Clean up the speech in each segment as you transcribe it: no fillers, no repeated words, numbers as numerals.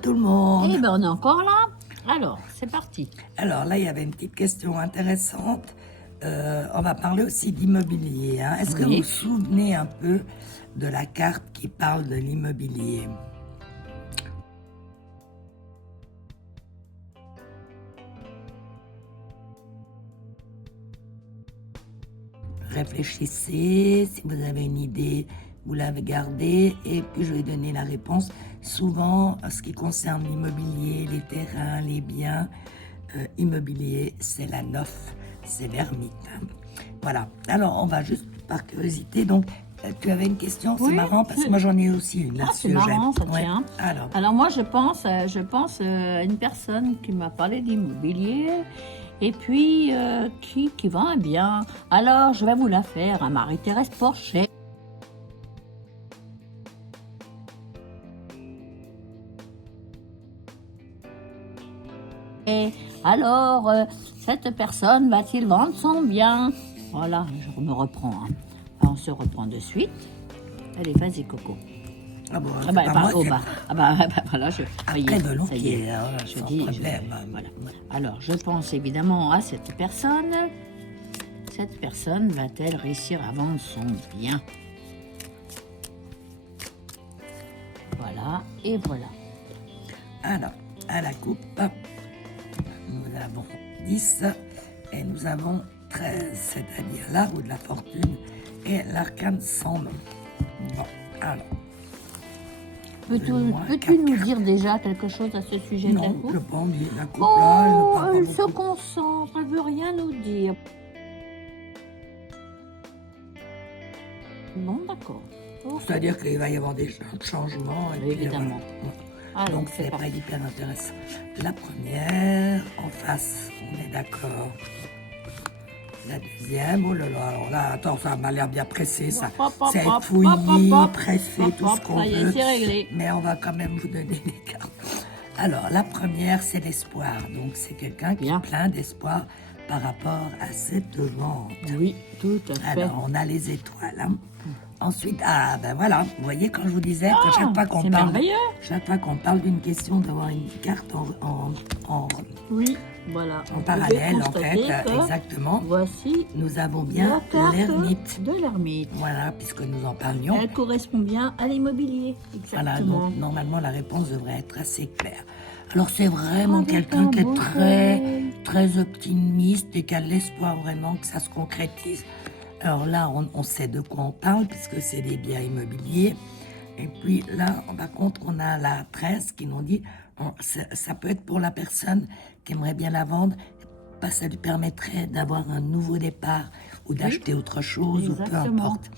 tout le monde. Eh ben, on est encore là. Alors, c'est parti. Alors là, il y avait une petite question intéressante. On va parler aussi d'immobilier. Hein. Est-ce que vous Oui. vous souvenez un peu de la carte qui parle de l'immobilier? Réfléchissez, si vous avez une idée, vous l'avez gardée, et puis je vais donner la réponse. Souvent, en ce qui concerne l'immobilier, les terrains, les biens immobiliers, c'est la neuf, c'est l'ermite. Hein. Voilà, alors on va juste par curiosité, donc tu avais une question, c'est Oui, marrant, parce que moi j'en ai aussi une Ah, là-dessus. c'est marrant, ça Ouais. tient. Alors moi, je pense à une personne qui m'a parlé d'immobilier et puis qui vend un bien. Alors, je vais vous la faire à Marie-Thérèse Porcher. Et alors, cette personne va-t-il vendre son bien? Voilà, je me reprends. Hein. On se reprend de suite. Allez, vas-y, Coco. Ah bon, Ah c'est bah, pas bah, moi oh qui- bah, voilà, voyez, Après ça y est. volontiers, hein, Je sans dis, problème. voilà. Alors, je pense évidemment à cette personne. Cette personne va-t-elle réussir à vendre son bien? Voilà, et voilà. Alors, à la coupe, nous avons 10 et nous avons 13, c'est-à-dire la roue de la fortune et l'arcane sans nom. Bon, alors, Peux-tu moi, peux-tu nous quatre. dire déjà quelque chose à ce sujet d'un Non, coup? le pendu, la coupe Oh, là, je ne parle elle pas se beaucoup. concentre, elle veut rien nous dire. Bon, d'accord. Ok. C'est-à-dire qu'il va y avoir des changements. Et puis, Évidemment. voilà. Alors, Donc, c'est c'est pas parti. hyper intéressant. La première, en face, on est d'accord. La deuxième, oh là là, alors là, attends, ça m'a l'air bien pressé, ça. Hop, hop, C'est hop, fouillis, hop, hop, hop. pressé, Hop, tout ce hop, qu'on ça y est, veut. c'est réglé. Mais on va quand même vous donner les cartes. Alors, la première, c'est l'espoir. Donc, c'est quelqu'un qui Bien. est plein d'espoir par rapport à cette vente. Oui, tout à fait. Alors, on a les étoiles. Hein. Ensuite, ah ben voilà, vous voyez quand je vous disais que chaque fois qu'on c'est parle, merveilleux. chaque fois qu'on parle d'une question, d'avoir une carte Oui, voilà. en parallèle, en constater fait, que exactement, voici nous avons la bien carte l'ermite. de l'ermite. Voilà, puisque nous en parlions. Elle correspond bien à l'immobilier. Voilà, Exactement. donc normalement la réponse devrait être assez claire. Alors c'est vraiment Avec quelqu'un un qui est beau très, soleil. très optimiste et qui a l'espoir vraiment que ça se concrétise. Alors là, on sait de quoi on parle puisque c'est des biens immobiliers. Et puis là, par contre, on a la 13 qui nous dit, ça peut être pour la personne qui aimerait bien la vendre, ça lui permettrait d'avoir un nouveau départ ou d'acheter autre chose ou peu Exactement. importe.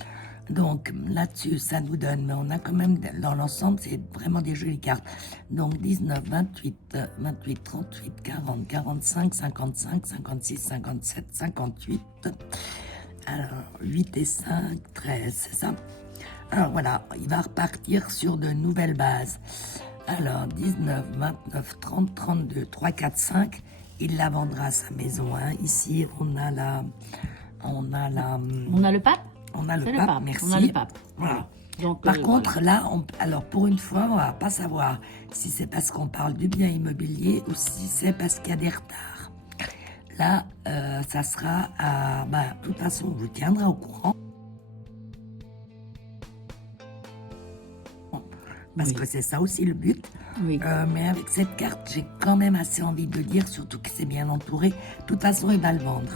Donc là-dessus, ça nous donne, mais on a quand même, dans l'ensemble, c'est vraiment des jolies cartes. Donc 19, 28, 28, 38, 40, 45, 55, 56, 57, 58. Alors 8 et 5, 13, c'est ça? Alors voilà, il va repartir sur de nouvelles bases. Alors 19, 29, 30, 32, 3, 4, 5, il la vendra sa maison. Hein. Ici, on a On a le pape. on a le C'est pape, merci. On a le pape. Voilà. Donc, Par contre, voilà. là, alors pour une fois, on va pas savoir si c'est parce qu'on parle du bien immobilier ou si c'est parce qu'il y a des retards. Là, ça sera à... de toute façon, on vous tiendra au courant. Parce Oui. que c'est ça aussi le but. Oui. Mais avec cette carte, j'ai quand même assez envie de dire, surtout que c'est bien entouré. De toute façon, il va le vendre.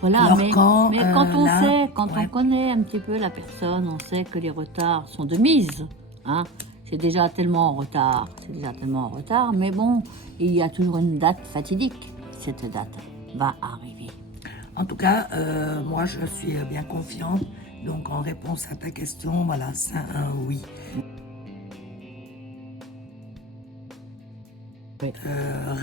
Voilà, Alors, mais quand, on là, sait, quand ouais. on connaît un petit peu la personne, on sait que les retards sont de mise. Hein. C'est déjà tellement en retard, mais bon, il y a toujours une date fatidique. Cette date va arriver. En tout cas, moi, je suis bien confiante. Donc, en réponse à ta question, voilà, c'est un oui. Oui.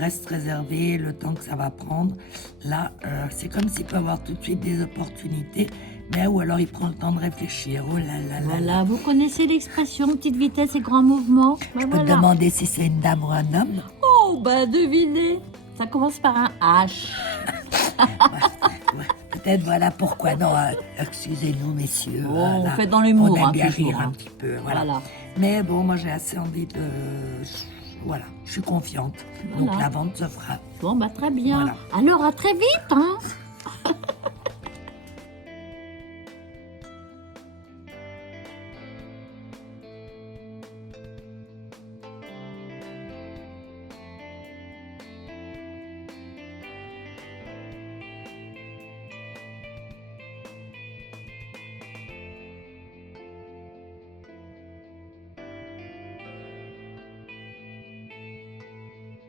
Reste réservé le temps que ça va prendre. Là, c'est comme s'il peut avoir tout de suite des opportunités, mais ou alors il prend le temps de réfléchir. Oh là là là là. Voilà, vous connaissez l'expression petite vitesse et grand mouvement. Ben Je peux te voilà. demander si c'est une dame ou un homme. Oh, ben devinez. Ça commence par un H. Ouais, peut-être voilà pourquoi. Non, excusez-nous, messieurs. Oh, voilà. on fait dans l'humour, On aime hein, bien toujours, rire un hein. petit peu. Voilà. Voilà. Mais bon, moi j'ai assez envie de... Voilà, je suis confiante. Voilà. Donc la vente se fera. Bon, bah très bien. Voilà. Alors, à très vite, hein.